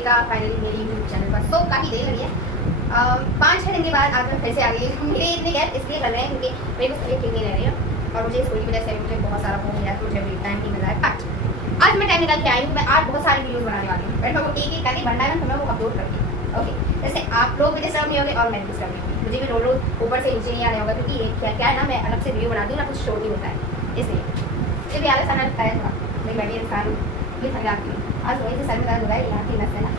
Monika finally मेरी YouTube channel पर। सो काफ़ी देर लगी है, 5-6 दिन के बाद आज मैं फिर से आ गई। मेरे इतने गैप इसलिए कर रहे हैं क्योंकि मेरे को तबीयत ठीक नहीं रह रही है और मुझे स्कूल की वजह से मुझे बहुत सारा हो गया, मुझे अभी टाइम नहीं मिल रहा है। बट आज मैं टाइम निकाल के आई हूँ। मैं आज बहुत सारी वीडियोस बनाने वाली हूँ, बट मैं वो एक एक करके बनना है, तो मैं वो अपलोड करूँगी। ओके, जैसे आप लोग भी डिस्टर्ब नहीं होंगे और मैं भी डिस्टर्ब नहीं होंगी। मुझे भी रोज ऊपर से नीचे नहीं आने होगा क्योंकि क्या है ना, मैं अलग से वीडियो बनाती हूँ ना, कुछ शो नहीं होता है। इसलिए ये भी आलस आना लगता है थोड़ा, लेकिन मैं भी इंसान हूँ, भी थक जाती हूँ। आज वही से सर में दर्द हो रहा है, यहाँ की नस है ना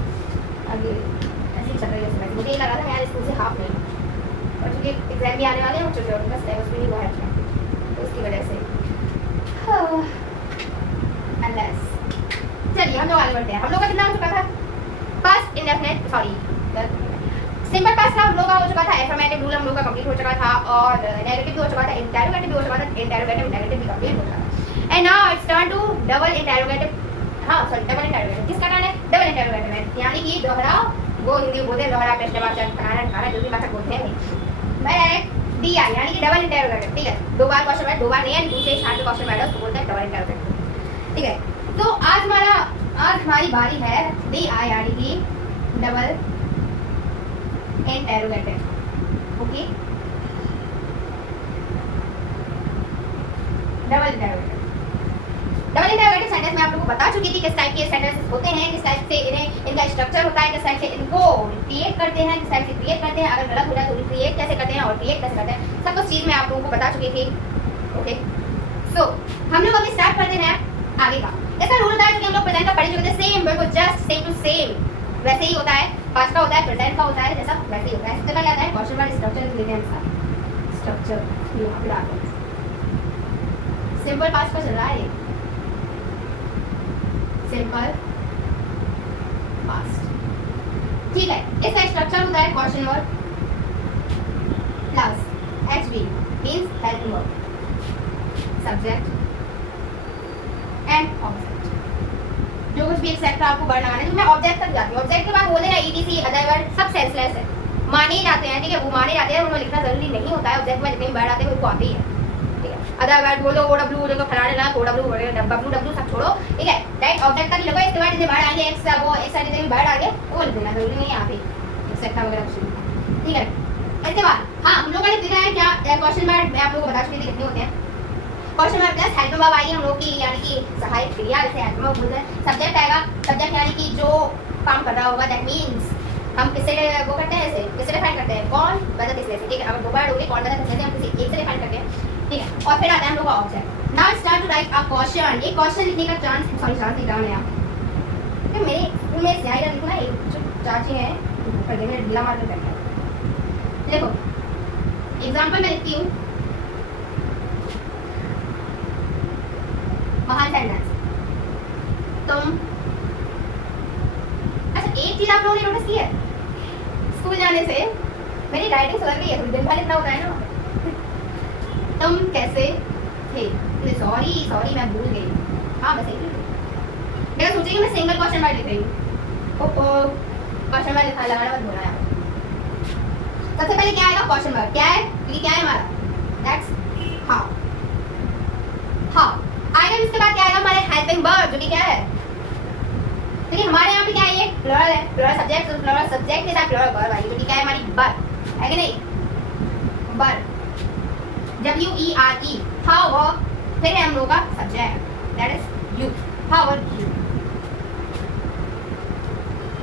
अभी ऐसी चल रही है। मुझे ये लगा था मैं यार स्कूल से हाफ में और चूँकि एग्जाम भी आने वाले हैं और चूँकि उनका सिलेबस भी नहीं हुआ है, तो उसकी वजह से चलिए हम लोग आगे बढ़ते हैं। हम लोग का कितना हो चुका था? Past indefinite, sorry simple past का हम लोग का हो चुका था। एफर्मेटिव रूल हम लोग का कंप्लीट हो चुका था और नेगेटिव भी हो चुका था, इंटरोगेटिव भी हो चुका था, इंटरोगेटिव नेगेटिव भी कंप्लीट हो चुका था। And now it's turn to double interrogative. हाँ सॉरी, डबल इंटरोगेटिव। किसका टर्न है? डबल इंटरोगेटिव है, यानी कि दोहरा, वो हिंदी बोलते हैं दोहरा प्रश्नवाचक, खाना जो भी भाषा बोलते हैं मैं डी आई, यानी कि डबल इंटरोगेटिव। ठीक है, दो बार क्वेश्चन है, दो बार नहीं है, दूसरे स्थान पे क्वेश्चन बैठा उसको बोलते हैं डबल इंटरोगेटिव। ठीक है, तो आज हमारी बारी है डी आई, यानी कि double interrogative. Okay, double interrogative sentence में आप लोगों को बता चुकी थी किस टाइप के सेंटेंसेस होते हैं, किस टाइप से इन्हें इनका स्ट्रक्चर होता है, किस टाइप से इनको क्रिएट करते हैं, किस टाइप से क्रिएट करते हैं, अगर गलत हो जाए तो रिक्रिएट कैसे करते हैं और क्रिएट कैसे करते हैं, सब कुछ चीज़ मैं आप लोगों को बता चुकी थी। ओके, सो हम लोग अभी स्टार्ट करते हैं आगे का। ऐसा रूल होता है जो कि हम लोग प्रेजेंट का पढ़ चुके थे, सेम बिल्कुल जस्ट सेम टू सेम वैसे ही होता है। पास्ट का होता है, प्रेजेंट का होता है, जैसा वैसे ही होता है। सबसे पहले आता है क्वेश्चन वर्ड स्ट्रक्चर लेते हैं। स्ट्रक्चर यहाँ पे डाल दो, सिंपल पास्ट का चल रहा है, सिंपल पास्ट। ठीक है, इसका स्ट्रक्चर होता है question word plus HV means helping verb, subject and object. जो कुछ भी एक्सेप्ट आपको वर्ड लगाना है, तो मैं ऑब्जेक्ट तक जाती हूँ। ऑब्जेक्ट के बाद बोलेगा ETC, अदर वर्ड, सब सेंसलेस है, माने ही जाते हैं। ठीक है, वो माने जाते हैं, उनको लिखना जरूरी नहीं होता है। ऑब्जेक्ट में जितने भी वर्ड आते हैं उनको आते ही है। ठीक है, अदर वर्ड बोलो, OW बोलो, फलाने ना, OW सब छोड़ो। ठीक है, राइट, ऑब्जेक्ट तक लिखो। इसके बाद जितने वर्ड आएंगे एक्स वो एक साइड जितने भी वर्ड आएंगे वो लिख देना, जरूरी नहीं है यहाँ पे एक्सेप्ट वगैरह कुछ। ठीक है, इसके बाद हाँ हम लोगों ने देखा है क्या क्वेश्चन वर्ड, मैं आप लोगों को बता चुकी थी कितने होते हैं। Question word plus helping verb I हम लोग की, यानी कि सहायक क्रिया, जैसे हेल्पिंग वर्ब बोलते हैं। सब्जेक्ट आएगा, सब्जेक्ट यानी कि जो काम कर रहा होगा, दैट मींस हम किससे वो करते हैं, ऐसे किससे डिफाइन करते हैं, कौन बता किससे। ठीक है, अगर दो वर्ड होंगे कौन बता किससे, हम किसी एक से डिफाइन करते हैं। ठीक है, और फिर आता है हम लोग का object. Now start to write a question. एक क्वेश्चन लिखने का चांस नहीं डालना है आप। तो मेरे स्कूल में स्याही लिखना है, जो चाची हैं कर देंगे, ढीला मार कर देंगे। देखो एग्जांपल मैं लिखती हूँ, महान सेंटेंस तुम। अच्छा, एक चीज आप लोगों ने नोटिस की है, स्कूल जाने से मेरी राइटिंग सुधर गई है, थोड़ी दिन भर लिखना होता है ना। तुम कैसे थे? सॉरी मैं भूल गई। हाँ बस यही मैं सोची मैं सिंगल क्वेश्चन वर्ड लिख रही हूँ। क्वेश्चन वर्ड लिखा लगाना मत बोलना यार। सबसे पहले क्या आएगा? Question word. क्या है? ये क्या है हमारा? That's how. आएगा, इसके बाद क्या आएगा? हमारे हेल्पिंग वर्ब, जो कि क्या है, देखिए हमारे यहाँ पे क्या है, ये प्लुरल है, प्लुरल सब्जेक्ट, तो प्लुरल सब्जेक्ट के साथ प्लुरल वर्ब आएगी, जो कि क्या है हमारी वर्ब, है कि नहीं? Verb WERE, how verb. फिर है हम लोग का subject, that is you, how are you.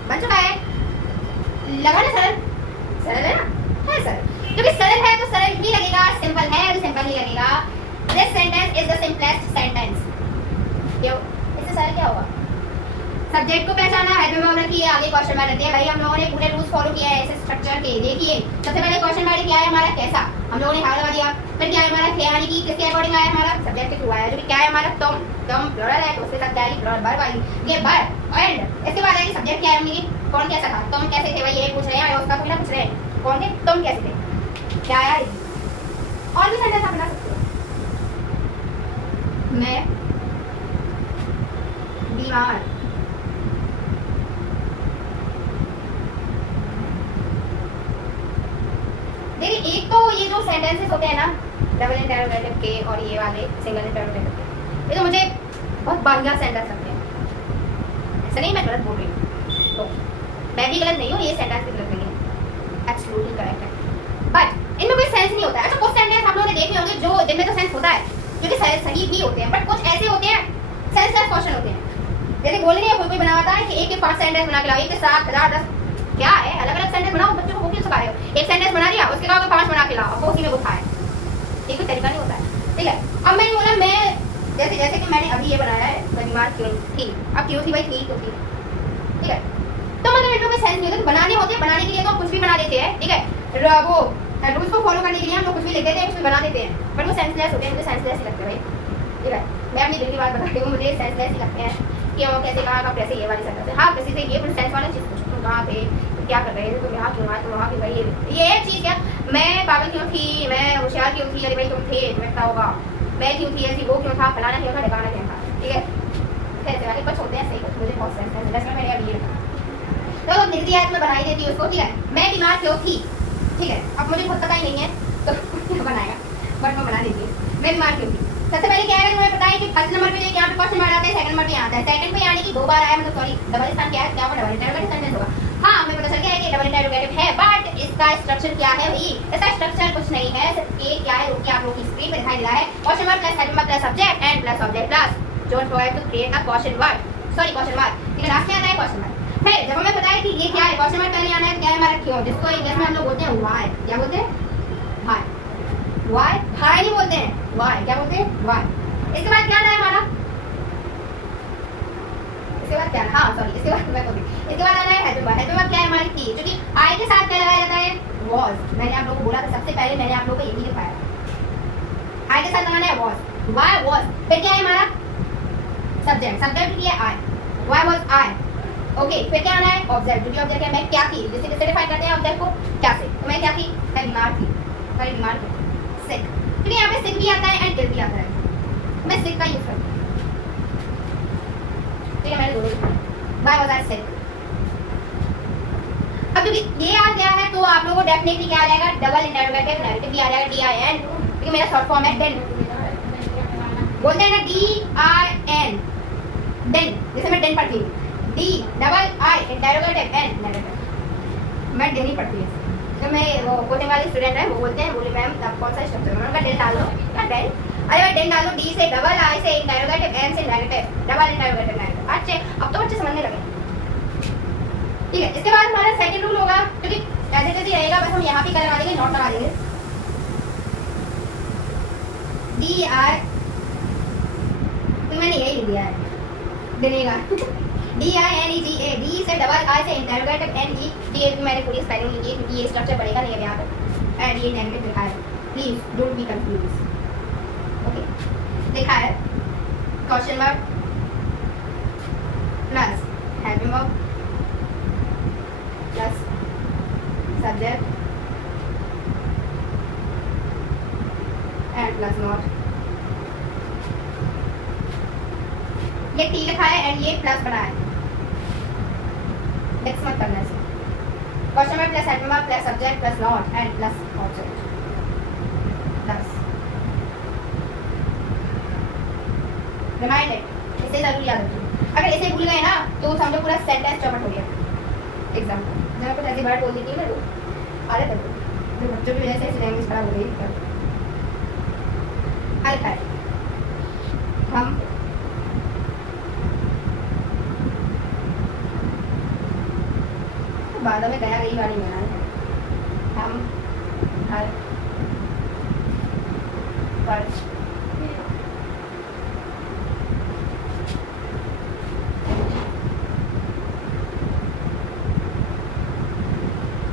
बन चुका है, लगा ना सरल? सरल है ना? है सरल, क्योंकि सरल है तो सरल ही लगेगा, सिंपल है तो सिंपल ही लगेगा। This sentence is the simplest sentence. क्यों? इससे सरल क्या होगा? सब्जेक्ट को पहचाना, हेल्पिंग वर्ब रखी है, आगे क्वेश्चन वर्ड रहते हैं। भाई हम लोगों ने पूरे रूल्स फॉलो किया है ऐसे स्ट्रक्चर के। देखिए सबसे पहले क्वेश्चन वर्ड क्या है हमारा, कैसा, हम लोगों ने हाउ लगा दिया। फिर क्या है हमारा, यानी कि किसके अकॉर्डिंग आया हमारा, सब्जेक्ट के थ्रू आया, जो कि क्या है हमारा, तुम प्लुरल है तो उसके साथ क्या है, प्लुरल वर्ब आएगी, ये वर्ब। एंड इसके बाद आएगी सब्जेक्ट, क्या है हमने, कौन कैसा था, तुम कैसे थे। भाई ये पूछ रहे हैं, उसका थोड़ी ना पूछ रहे हैं, कौन थे, तुम कैसे थे, क्या आया। और भी सेंटेंस आप बना सकते हो, मैं बीमार, देखिए एक तो ये जो सेंटेंसेस होते हैं ना डबल इंटरोगेटिव के और ये वाले सिंगल इंटरोगेटिव के, ये तो मुझे बहुत बढ़िया सेंटेंस लगते हैं। ऐसा नहीं मैं गलत बोल रही हूँ, तो मैं भी गलत नहीं हूँ, ये सेंटेंस भी गलत नहीं है, एब्सोल्युटली करेक्ट है, बट इनमें कोई सेंस नहीं होता है। अच्छा कुछ सेंटेंस आप लोगों ने देखे होंगे जो जिनमें तो सेंस होता है, जो कि सही भी होते हैं, बट कुछ ऐसे होते हैं सेंसलेस क्वेश्चन होते हैं। जैसे बोले नहीं कोई बना होता है कि एक के 5 सेंटेंस बना के लाओ, एक के 7 1000 10, क्या है अलग अलग सेंटेंस बनाओ, बच्चों को वो क्यों सिखा रहे हो? एक सेंटेंस बना दिया, उसके बाद 5 बना के लाओ, वो उसी में गुफा है, ये कोई तरीका नहीं होता है, ठीक है। अब मैंने बोला मैं जैसे कि मैंने अभी ये बनाया है, मैं बीमार क्यों थी, अब क्यों थी भाई, थी तो थी, ठीक है। तो मतलब इनमें कोई सेंस नहीं होता, बनाने होते हैं, बनाने के लिए तो कुछ भी बना देते हैं, ठीक है। वो रूल्स को फॉलो करने के लिए हम लोग कुछ भी लिख देते हैं, कुछ भी बना देते हैं, बट वो सेंसलेस होते हैं, मुझे सेंसलेस ही लगते हैं भाई, ठीक है। मैं अपनी दिल की बात बता रही हूँ, मुझे सेंसलेस ही लगते हैं। क्यों, कैसे, कहाँ, कब, कैसे, ये वाली सेंटेंस है, हाँ किसी से ये सेंस वाला चीज़ पूछो, तुम कहाँ थे, तुम क्या कर रहे थे, तुम यहाँ क्यों आए, तुम वहाँ क्यों गए, ये एक चीज़ क्या, मैं पागल क्यों थी, मैं होशियार क्यों थी, अरे भाई तुम थे, तुम्हें पता होगा, मैं क्यों थी ऐसी, वो क्यों था, फलाना क्यों था, ढकाना क्यों था, ठीक है। ऐसे वाले कुछ होते हैं सही, कुछ मुझे बहुत सेंस है, जैसे मैंने अभी ये तो लिख दिया है, मैं बना ही देती हूँ उसको, ठीक है। मैं बीमार क्यों थी, ठीक है, अब मुझे खुद पता ही नहीं है तो क्या बनाएगा, बट मैं बना देती हूँ, मैं बीमार क्यों थी। सबसे पहले क्या है, तुम्हें पता है कि फर्स्ट नंबर पे यहाँ पे क्वेश्चन मार्क आता है, सेकंड नंबर पे आता है, सेकंड पे यानी कि 2 बार आया, मतलब सॉरी डबल स्थान क्या है, क्या डबल इंटरोगेटिव सेंटेंस होगा, हाँ हमें पता चल गया है कि डबल इंटरोगेटिव है, बट इसका स्ट्रक्चर क्या है भाई, इसका स्ट्रक्चर कुछ नहीं है, सिर्फ एक क्या है, रुकिए आप लोगों की स्क्रीन पे दिखाई दे रहा है, question mark plus heading plus subject and plus object plus don't forget to create a question mark, sorry question mark, ठीक है, लास्ट में आता है क्वेश्चन मार्क। फिर जब हमें पता है कि ये क्या है, क्वेश्चन मार्क पहले आना है, तो क्या है हमारा क्यों, जिसको इंग्लिश में हम लोग बोलते हैं व्हाई, क्या बोलते हैं व्हाई, व्हाई हाई नहीं बोलते हैं, व्हाई क्या बोलते हैं व्हाई। इसके बाद क्या आता है हमारा, इसके बाद क्या, हाँ सॉरी इसके बाद मैं बोलती, इसके बाद आना है हेल्पिंग, हेल्पिंग क्या है हमारी की, जो कि आई के साथ क्या लगाया जाता है वाज, मैंने आप लोगों को बोला था सबसे पहले, मैंने आप लोगों को यही दिखाया, आई के साथ लगाना है वाज, व्हाई वाज, फिर क्या है हमारा सब्जेक्ट, सब्जेक्ट की है आई, व्हाई वाज आई, ओके। फिर क्या आना है ऑब्जेक्ट, जो कि ऑब्जेक्ट है मैं क्या थी, जैसे किससे डिफाइन करते हैं ऑब्जेक्ट को, क्या से, तो मैं क्या थी, मैं बीमार थी, मैं बीमार थी, सिक, क्योंकि यहाँ पे सिक भी आता है एंड इल भी आता है, मैं सिक का यूज करती हूँ, ठीक है, मैंने दोनों व्हाई वाज आई सिक। अब क्योंकि ये आ गया है तो आप लोगों को डेफिनेटली क्या आ जाएगा, डबल इंटरोगेटिव नेगेटिव भी आ जाएगा, डी आई एन, क्योंकि मेरा शॉर्ट फॉर्म है देन, बोलते हैं ना डी आई एन देन, जैसे मैं देन पढ़ती हूँ, D double I interrogative N negative, मैं देन ही पढ़ती हूँ। तो मैं वो कोचिंग वाले स्टूडेंट है, वो बोलते हैं, बोले मैम आप कौन सा स्ट्रक्चर है, उनका देन डाल दो, क्या देन, अरे भाई देन डालो, डी से डबल आई से इंटरोगेटिव एन से नेगेटिव, डबल इंटरोगेटिव नेगेटिव, अच्छे अब तो बच्चे समझने लगे, ठीक है। इसके बाद हमारा सेकंड रूल होगा, क्योंकि ऐसे जैसे रहेगा बस हम यहाँ पे करवा देंगे, नोट लगा देंगे, डी आई, तो मैंने यही लिख दिया है देनेगा D I N E G A, D से डबल आई से interrogative N E D A, मैंने पूरी स्पेलिंग लिखी है क्योंकि ये स्ट्रक्चर बढ़ेगा नहीं है यहाँ पे, एंड ये नेगेटिव लिखा है, please don't be confuse, okay. लिखा है question mark plus helping verb plus subject and plus not, ये टी लिखा है एंड ये प्लस बना है, मिक्स मत करना इसे, question mark plus helping verb plus subject plus not and plus object plus reminded, इसे जरूर याद रखिए, अगर इसे भूल गए ना तो समझो पूरा सेंटेंस चौपट हो गया। एग्जाम्पल जब कुछ ऐसी बात बोल देती हूँ ना आदत है, जो बच्चों की वजह से लैंग्वेज खराब हो गई, हल्का है हम बाद में गया गई वाली में हम हर पर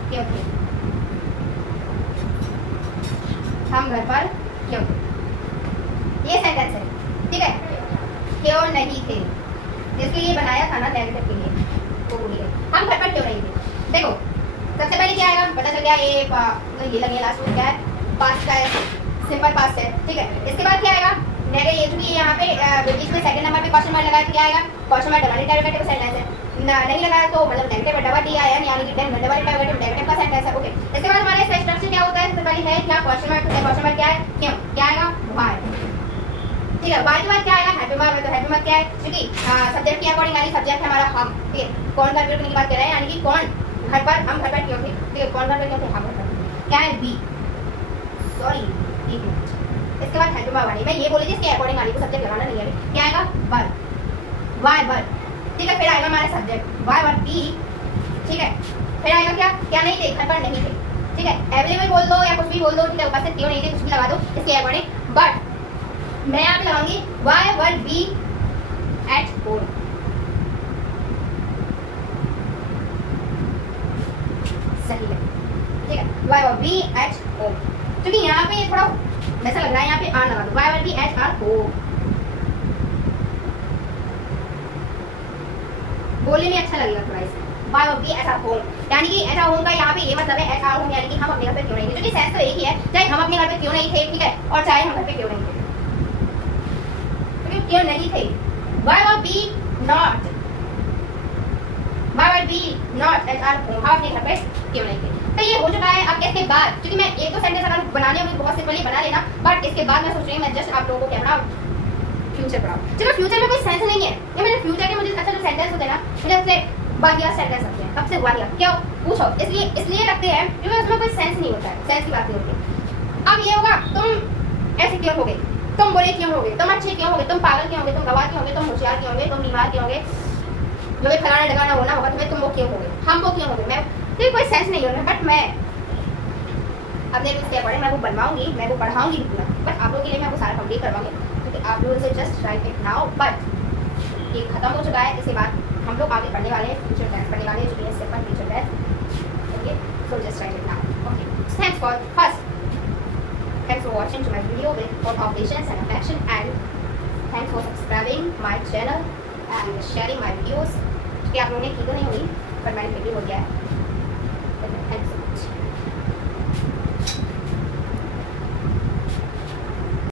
क्यों थे, हम घर पर क्यों थे, ये सेंटेंस है, ठीक है, क्यों नहीं थे, जिसके लिए बनाया था ना नेगेटिव के लिए, वो बोलिए हम घर पर क्यों नहीं थे। देखो सबसे पहले क्या आएगा, पता चल गया ये लगे लास्ट में क्या है, पास्ट का है, सिंपल पास्ट है, ठीक है। इसके बाद क्या आएगा नेगेटिव, ये चूंकि यहाँ पे बीच में सेकंड नंबर पे क्वेश्चन मार्क लगाया तो क्या आएगा, question mark double interrogative sentence है, नहीं लगाया तो मतलब negative double D I N यानी कि डबल इंटरोगेटिव नेगेटिव का सेंटेंस है, ओके। इसके बाद हमारे इसका स्ट्रक्चर क्या होता है, सबसे पहले है क्या क्वेश्चन मार्क क्या है, क्यों क्या आएगा व्हाई, ठीक है। वाई के बाद क्या आएगा, हैप्पी वर्ब है, तो हैप्पी वर्ब क्या है, क्योंकि सब्जेक्ट के अकॉर्डिंग यानी सब्जेक्ट है हमारा हम, ठीक है। कौन घर पर करने की बात कर रहे हैं, यानी कि कौन घर पर, हम घर पर क्यों थे, ठीक है। कौन घर पर क्यों थे, हम घर पर। क्या है बी, सॉरी एक मिनट, इसके बाद हैप्पी वर्ब आ रही है। मैं ये बोली थी इसके अकॉर्डिंग आ रही है, सब्जेक्ट लगाना नहीं है। क्या आएगा, वर्ब, वाई वर्ब, ठीक है। फिर आएगा हमारा सब्जेक्ट वाई वर्ब बी, ठीक है। फिर आएगा क्या, क्या नहीं थे, घर पर नहीं थे, ठीक है। अवेलेबल बोल दो या कुछ भी बोल दो, ठीक है। उपस्थित क्यों नहीं थे, कुछ भी लगा दो इसके अकॉर्डिंग। बट मैं यहाँ पे लगाऊंगी why verb be at home, सही है, ठीक है। Why verb be at home, क्योंकि यहाँ पे थोड़ा वैसा लग रहा है, यहाँ पे आर लगा दो, why verb be at our home, बोलने में अच्छा लगेगा थोड़ा इसमें। Why verb be at our home, यानी कि एट आर होम का यहाँ पे ये मतलब है एट आर होम यानी कि हम अपने घर पे क्यों नहीं थे, क्योंकि सेंस तो एक ही है, चाहे हम अपने घर पे क्यों नहीं थे, ठीक है, और चाहे हम घर पे क्यों नहीं थे, क्योंकि क्यों नहीं थे। Why verb be not, why verb be not at our home, हम अपने घर पे क्यों नहीं थे। तो ये हो चुका है। अब इसके बाद, क्योंकि मैं एक दो सेंटेंस अगर बनाने होंगे बहुत सिंपली बना लेना, बट इसके बाद मैं सोच रही हूँ मैं जस्ट आप लोगों को क्या पढ़ाऊँ, फ्यूचर पढ़ाऊँ। चलो फ्यूचर में कोई सेंस नहीं है, ये मेरे फ्यूचर के मुझे अच्छा जो सेंटेंस होते हैं ना, मुझे उससे बढ़िया सेंटेंस लगते हैं। कब से हुआ क्या, क्यों पूछो, इसलिए लगते हैं क्योंकि उसमें कोई सेंस नहीं होता है, सेंस की बात नहीं होती। अब ये होगा, तुम ऐसे क्यों होगे, तुम बुरे क्यों होगे, तुम अच्छे क्यों होगे, तुम पागल क्यों होगे, तुम गवाह क्यों होगे, तुम होशियार क्यों होगे, तुम बीमार क्यों होगे, जो भी फलाना ढगाना होना होगा तुम्हें, तुम वो क्यों होगे, हम वो क्यों होगे। मैं कोई सेंस नहीं होगा, बट मैं अपने इसके अकॉर्डिंग मैं वो बनवाऊंगी, मैं वो पढ़ाऊंगी भी पूरा, बट आप लोगों के लिए मैं वो सारा कंप्लीट करवाऊंगी, क्योंकि आप लोगों से just write it now. But ये खत्म हो चुका है, इसके बाद हम लोग आगे पढ़ने वाले हैं, फ्यूचर टेंस पढ़ने वाले हैं, जो कि है simple future tense, okay. So just write it now, okay. Thanks for first, thanks for watching to my video with for of patience and affection, and thanks for subscribing my channel and sharing my videos, कि आप लोगों ने की तो नहीं हुई, पर मैंने फिर भी हो गया है। Thank you so much.